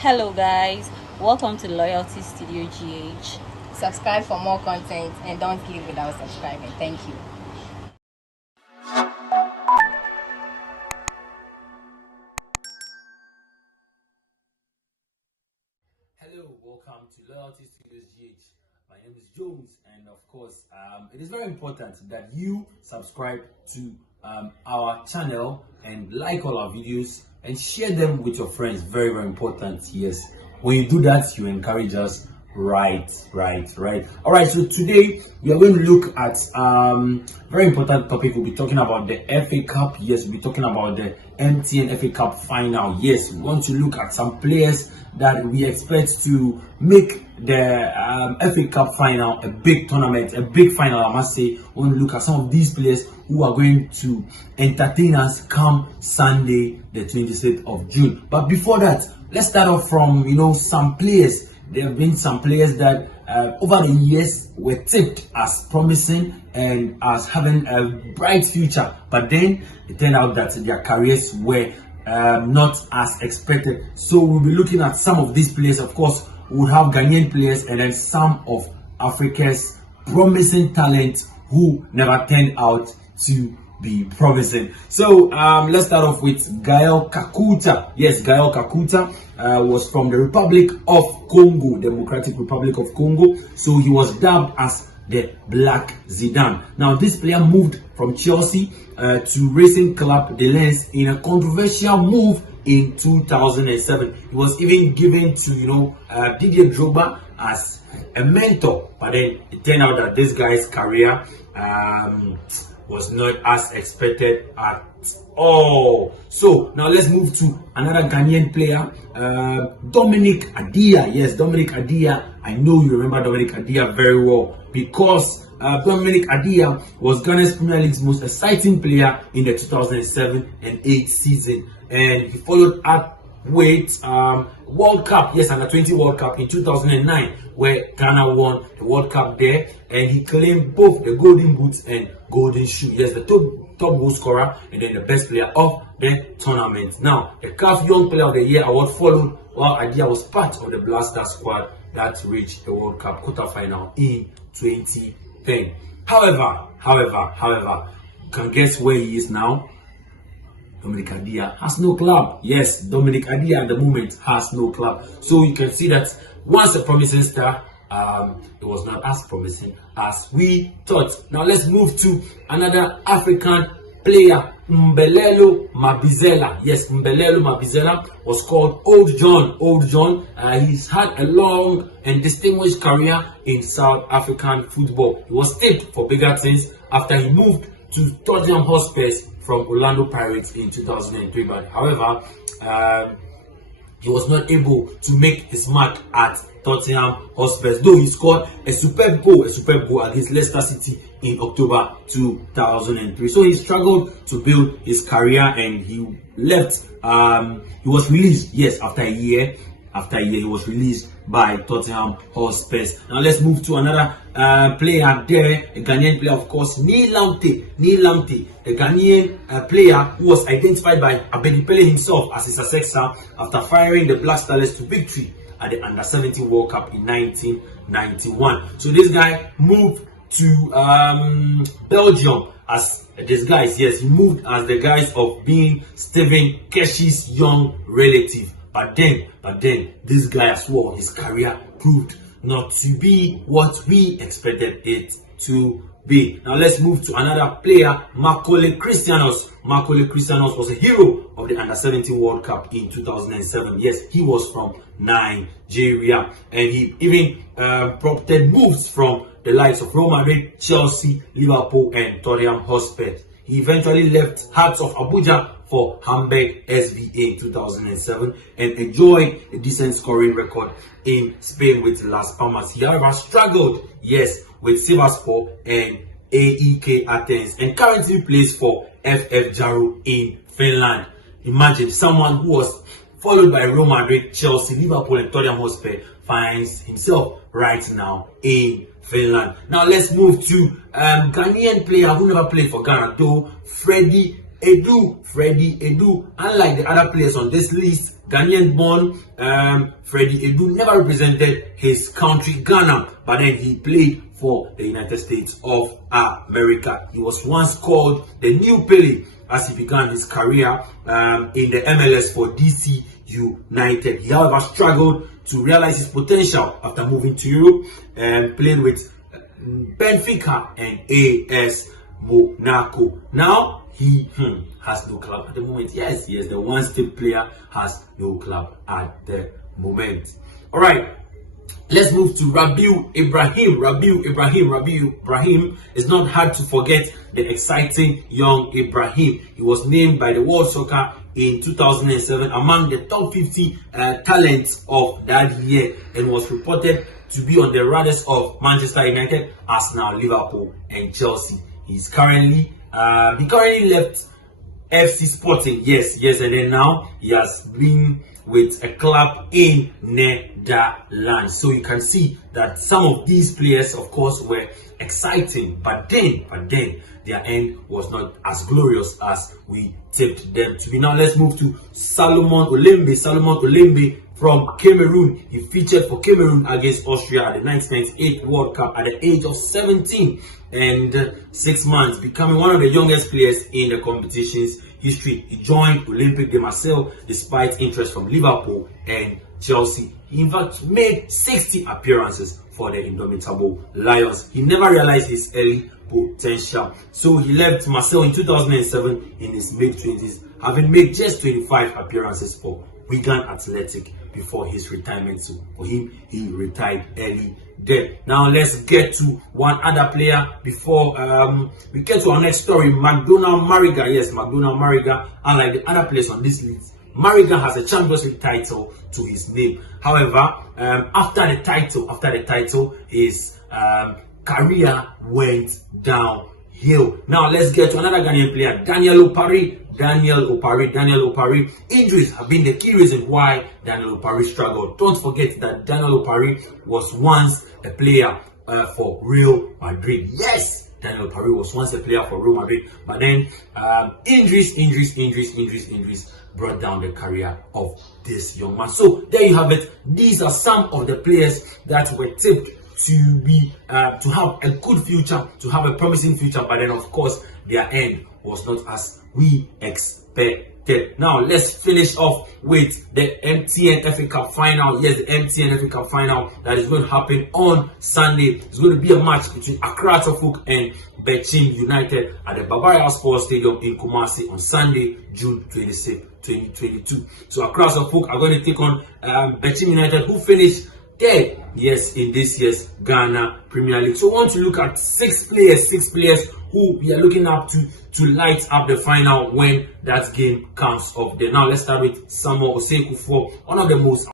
Hello guys, welcome to Loyalty Studio GH. Subscribe for more content and don't leave without subscribing. Thank you. Hello, welcome to Loyalty Studios GH. My name is Jones, and of course, it is very important that you subscribe to our channel and like all our videos and share them with your friends. Very, very important. Yes, when you do that, you encourage us. Right. All right. So today we are going to look at very important topic. We'll be talking about the FA Cup. Yes, we'll be talking about the MTN FA Cup final. Yes, we want to look at some players that we expect to make the FA Cup final a big tournament, a big final. I must say, we want to look at some of these players who are going to entertain us come Sunday, the 26th of June. But before that, let's start off from some players. There have been some players that over the years were tipped as promising and as having a bright future, but then it turned out that their careers were not as expected. So we'll be looking at some of these players. Of course, we'll have Ghanaian players and then some of Africa's promising talent who never turned out to be promising. So let's start off with Gael Kakuta. Yes, Gael Kakuta was from the Republic of Congo, Democratic Republic of Congo. So he was dubbed as the Black Zidane. Now this player moved from Chelsea to Racing Club de Lens in a controversial move in 2007. He was even given to Didier Drogba as a mentor, but then it turned out that this guy's career was not as expected at all. So now let's move to another Ghanaian player, Dominic Adiyiah. Yes, Dominic Adiyiah. I know you remember Dominic Adiyiah very well because Dominic Adiyiah was Ghana's Premier League's most exciting player in the 2007 and 8 season, and he followed up with World Cup, yes, under 20 World Cup in 2009, where Ghana won the World Cup there, and he claimed both the Golden Boots and Golden Shoe. Yes, the top goal scorer and then the best player of the tournament. Now, the CAF Young Player of the Year award followed while Adiyiah was part of the Blaster squad that reached the World Cup quarterfinal in 2010. However, you can guess where he is now. Dominic Adiyiah has no club. Yes, Dominic Adiyiah at the moment has no club. So you can see that once a promising star, it was not as promising as we thought. Now let's move to another African player, Mbelelo Mabizela. Yes, Mbelelo Mabizela was called Old John. He's had a long and distinguished career in South African football. He was tipped for bigger things after he moved to Tottenham Hotspur from Orlando Pirates in 2003, but however, he was not able to make his mark at Tottenham Hotspur, though he scored a superb goal against Leicester City in October 2003. So he struggled to build his career and he left. He was released, yes, after a year. He was released by Tottenham Hotspur. Now let's move to another player there, a Ghanaian player, of course, Neil Lamte, the Ghanaian player who was identified by Abedi Pele himself as his successor after firing the Black Stars to victory at the Under-17 World Cup in 1991. So this guy moved to Belgium as disguise. Yes, he moved as the guise of being Stephen Keshi's young relative. But then, this guy as well, his career proved not to be what we expected it to be. Now let's move to another player, Makole Christianos. Makole Christianos was a hero of the Under-17 World Cup in 2007. Yes, he was from Nigeria, and he even prompted moves from the likes of Real Madrid, Chelsea, Liverpool, and Tottenham Hotspur. He eventually left Hearts of Abuja for Hamburg SVA in 2007 and enjoyed a decent scoring record in Spain with Las Palmas. He however struggled, yes, with Sivasspor and AEK Athens and currently plays for FF Jaro in Finland. Imagine someone who was followed by Real Madrid, Chelsea, Liverpool, and Tottenham Hotspur finds himself right now in Finland. Now let's move to Ghanaian player who never played for Ghana though, Freddy Adu. Unlike the other players on this list, Ghanaian born Freddy Adu never represented his country, Ghana, but then he played for the United States of America. He was once called the new Pele as he began his career in the MLS for DC United. He, however, struggled to realize his potential after moving to Europe and playing with Benfica and AS Monaco. Now he has no club at the moment. Yes, the one state player has no club at the moment. All right, let's move to Rabiu Ibrahim. Rabiu Ibrahim is not hard to forget the exciting young Ibrahim. He was named by the World Soccer in 2007 among the top 50 talents of that year and was reported to be on the radars of Manchester United, Arsenal, Liverpool, and Chelsea. He currently left FC Sporting, yes, and then now he has been with a club in Netherlands. So you can see that some of these players, of course, were exciting, but then their end was not as glorious as we tipped them to be. Now let's move to Salomon Olembe from Cameroon. He featured for Cameroon against Austria at the 1998 World Cup at the age of 17 and 6 months, becoming one of the youngest players in the competition's history. He joined Olympique de Marseille despite interest from Liverpool and Chelsea. He in fact made 60 appearances for the indomitable Lions. He never realized his early potential, so he left Marseille in 2007 in his mid-20s, having made just 25 appearances for Wigan Athletic before his retirement. So for him, he retired early there. Now let's get to one other player before we get to our next story. McDonald Mariga. Yes, McDonald Mariga. Unlike the other players on this list, Mariga has a Champions League title to his name. However, after the title, his career went downhill. Now let's get to another Ghanaian player, Daniel Opare. Injuries have been the key reason why Daniel Opare struggled. Don't forget that Daniel Opare was once a player for Real Madrid. Yes, Daniel Opare was once a player for Real Madrid, but then injuries brought down the career of this young man. So there you have it. These are some of the players that were tipped to be to have a good future, to have a promising future, but then of course their end was not as we expected. Now let's finish off with the MTN FA Cup final. Yes, the MTN FA Cup final that is going to happen on Sunday. It's going to be a match between Accra Suffolk and Bechin United at the Bavaria Sports Stadium in Kumasi on Sunday, June 26, 2022. So Accra Suffolk are going to take on Bechin United, who finished third, yes, in this year's Ghana Premier League. So I want to look at six players who we are looking up to light up the final when that game comes off there. Now let's start with Samuel Osei-Kuffour, one of the most